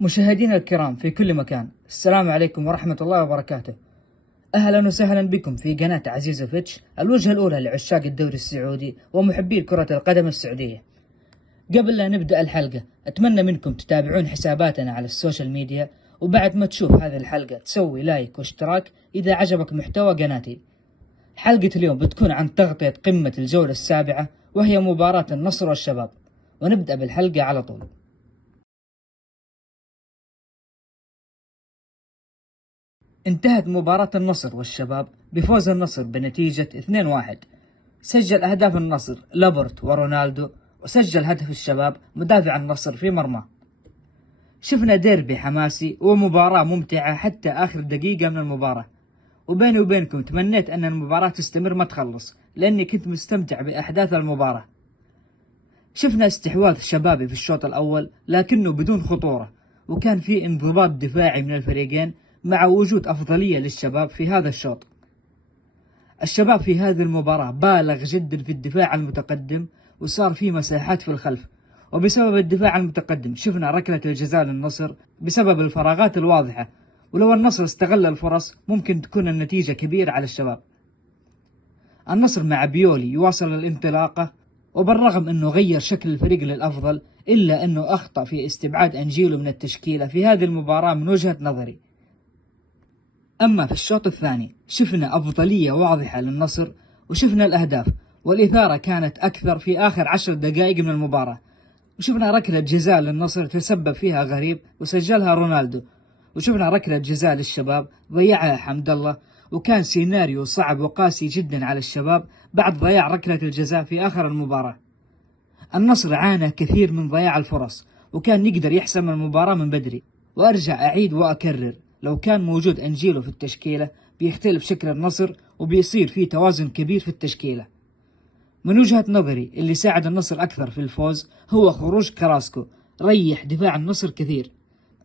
مشاهدينا الكرام في كل مكان، السلام عليكم ورحمة الله وبركاته. أهلا وسهلا بكم في قناة عزيزة فيتش، الوجهة الأولى لعشاق الدوري السعودي ومحبي كرة القدم السعودية. قبل لا نبدأ الحلقة أتمنى منكم تتابعون حساباتنا على السوشيال ميديا، وبعد ما تشوف هذه الحلقة تسوي لايك واشتراك إذا عجبك محتوى قناتي. حلقة اليوم بتكون عن تغطية قمة الجولة السابعة وهي مباراة النصر والشباب، ونبدأ بالحلقة على طول. انتهت مباراة النصر والشباب بفوز النصر بنتيجة 2-1. سجل أهداف النصر لابورت ورونالدو، وسجل هدف الشباب مدافع النصر في مرماه. شفنا ديربي حماسي ومباراة ممتعة حتى آخر دقيقة من المباراة، وبيني وبينكم تمنيت أن المباراة تستمر ما تخلص لأني كنت مستمتع بأحداث المباراة. شفنا استحواذ شبابي في الشوط الأول لكنه بدون خطورة، وكان في انضباط دفاعي من الفريقين مع وجود أفضلية للشباب في هذا الشوط. الشباب في هذه المباراة بالغ جدا في الدفاع المتقدم، وصار في مساحات في الخلف، وبسبب الدفاع المتقدم شفنا ركلة الجزاء للنصر بسبب الفراغات الواضحة، ولو النصر استغل الفرص ممكن تكون النتيجة كبيرة على الشباب. النصر مع بيولي يواصل الانطلاقة، وبالرغم أنه غير شكل الفريق للأفضل إلا أنه أخطأ في استبعاد أنجيلو من التشكيلة في هذه المباراة من وجهة نظري. أما في الشوط الثاني شفنا أفضلية واضحة للنصر، وشفنا الأهداف والإثارة كانت أكثر في آخر 10 دقائق من المباراة، وشفنا ركلة جزاء للنصر تسبب فيها غريب وسجلها رونالدو، وشفنا ركلة جزاء للشباب ضيعها حمد الله، وكان سيناريو صعب وقاسي جدا على الشباب بعد ضياع ركلة الجزاء في آخر المباراة. النصر عانى كثير من ضياع الفرص، وكان يقدر يحسم المباراة من بدري. وأرجع أعيد وأكرر، لو كان موجود أنجيلو في التشكيلة بيختلف شكل النصر وبيصير فيه توازن كبير في التشكيلة. من وجهة نظري اللي ساعد النصر أكثر في الفوز هو خروج كراسكو، ريح دفاع النصر كثير.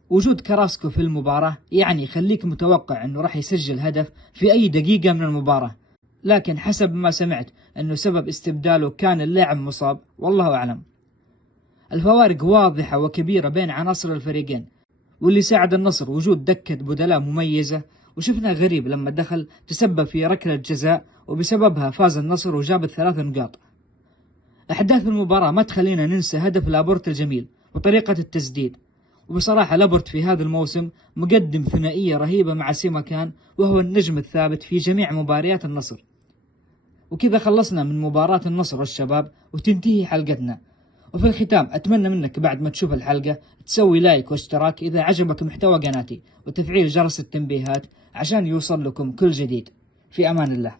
وجود كراسكو في المباراة يعني يخليك متوقع أنه راح يسجل هدف في أي دقيقة من المباراة، لكن حسب ما سمعت أنه سبب استبداله كان اللاعب مصاب، والله أعلم. الفوارق واضحة وكبيرة بين عناصر الفريقين، واللي ساعد النصر وجود دكة بدلاء مميزة، وشفنا غريب لما دخل تسبب في ركلة جزاء وبسببها فاز النصر وجاب ال3 نقاط. أحداث المباراة ما تخلينا ننسى هدف لابورت الجميل وطريقة التسديد، وبصراحة لابورت في هذا الموسم مقدم ثنائية رهيبة مع سيماكان، وهو النجم الثابت في جميع مباريات النصر. وكذا خلصنا من مباراة النصر والشباب وتنتهي حلقتنا. وفي الختام أتمنى منك بعد ما تشوف الحلقة تسوي لايك واشتراك إذا عجبك محتوى قناتي، وتفعيل جرس التنبيهات عشان يوصل لكم كل جديد. في أمان الله.